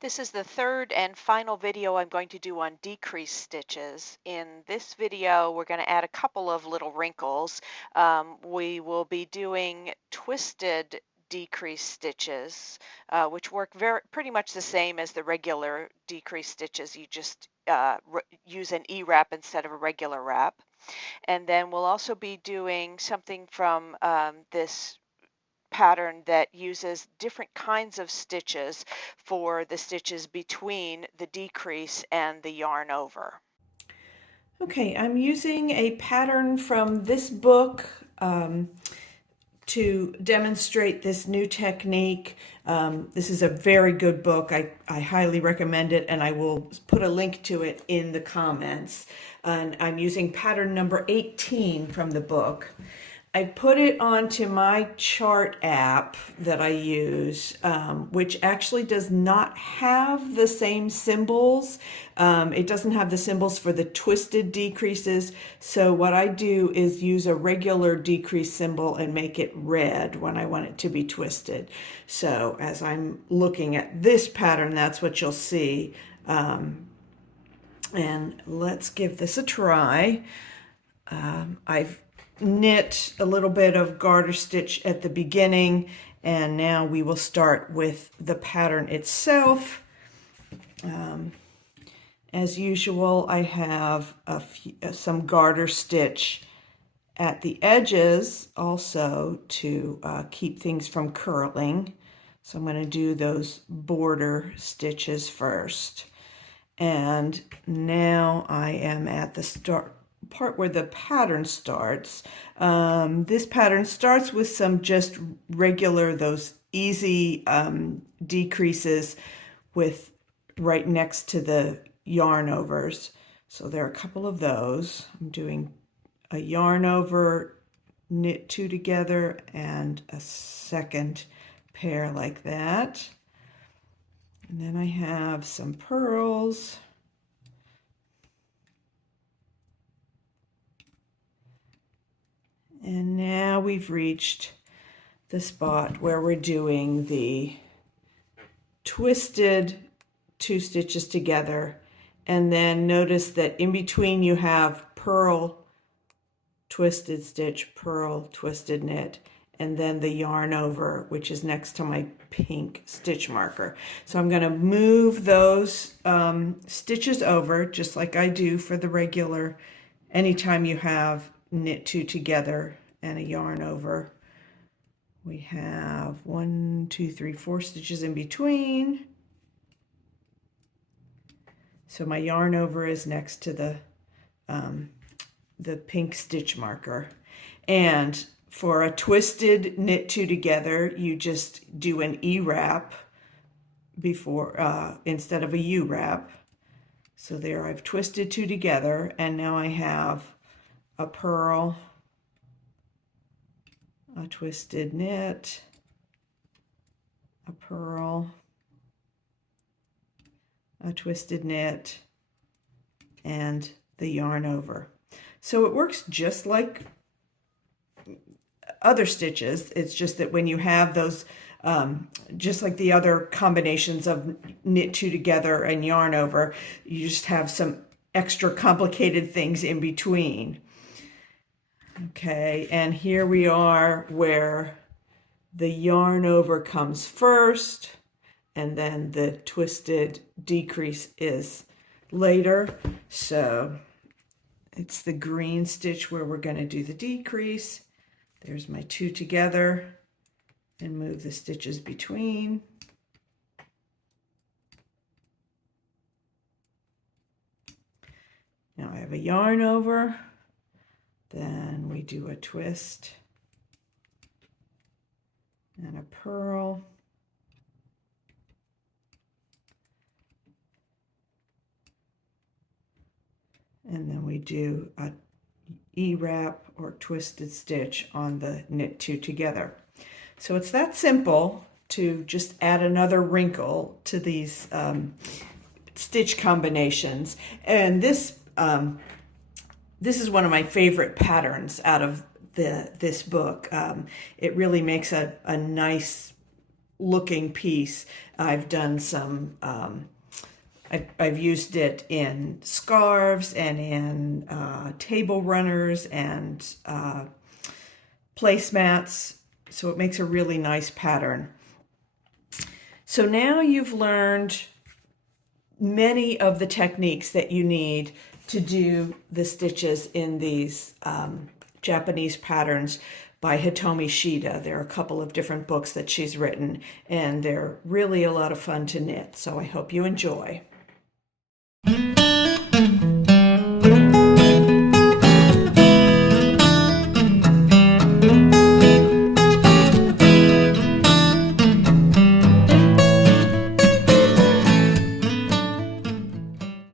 This is the third and final video I'm going to do on decrease stitches. In this video, we're going to add a couple of little wrinkles. We will be doing twisted decrease stitches, which work pretty much the same as the regular decrease stitches. You just use an E-wrap instead of a regular wrap. And then we'll also be doing something from this pattern that uses different kinds of stitches for the stitches between the decrease and the yarn over. Okay, I'm using a pattern from this book to demonstrate this new technique. This is a very good book. I highly recommend it, and I will put a link to it in the comments. And I'm using pattern number 18 from the book. I put it onto my chart app that I use, which actually does not have the same symbols. It doesn't have the symbols for the twisted decreases. So what I do is use a regular decrease symbol and make it red when I want it to be twisted. So as I'm looking at this pattern, that's what you'll see. And let's give this a try. I've knit a little bit of garter stitch at the beginning, and now we will start with the pattern itself. As usual, I have some garter stitch at the edges also to keep things from curling. So I'm going to do those border stitches first. And now I am at the part where the pattern starts. This pattern starts with some just regular, those easy decreases with right next to the yarn overs. So there are a couple of those. I'm doing a yarn over, knit two together, and a second pair like that. And then I have some purls. And now we've reached the spot where we're doing the twisted two stitches together. And then notice that in between you have purl, twisted stitch, purl, twisted knit, and then the yarn over, which is next to my pink stitch marker. So I'm going to move those stitches over just like I do for the regular. Anytime you have knit two together and a yarn over, we have 1, 2, 3, 4 stitches in between. So my yarn over is next to the pink stitch marker. And for a twisted knit two together, you just do an E-wrap before instead of a U-wrap. So there I've twisted two together, and now I have a purl, a twisted knit, a purl, a twisted knit, and the yarn over. So it works just like other stitches. It's just that when you have those, just like the other combinations of knit two together and yarn over, you just have some extra complicated things in between. Okay, and here we are where the yarn over comes first, and then the twisted decrease is later. So it's the green stitch where we're going to do the decrease. There's my two together, and move the stitches between. Now I have a yarn over, then we do a twist and a purl, and then we do a E-wrap or twisted stitch on the knit two together. So it's that simple to just add another wrinkle to these stitch combinations. And this is one of my favorite patterns out of this book. It really makes a nice looking piece. I've done some, I've used it in scarves and in table runners and placemats, so it makes a really nice pattern. So now you've learned many of the techniques that you need to do the stitches in these Japanese patterns by Hitomi Shida. There are a couple of different books that she's written, and they're really a lot of fun to knit, so I hope you enjoy.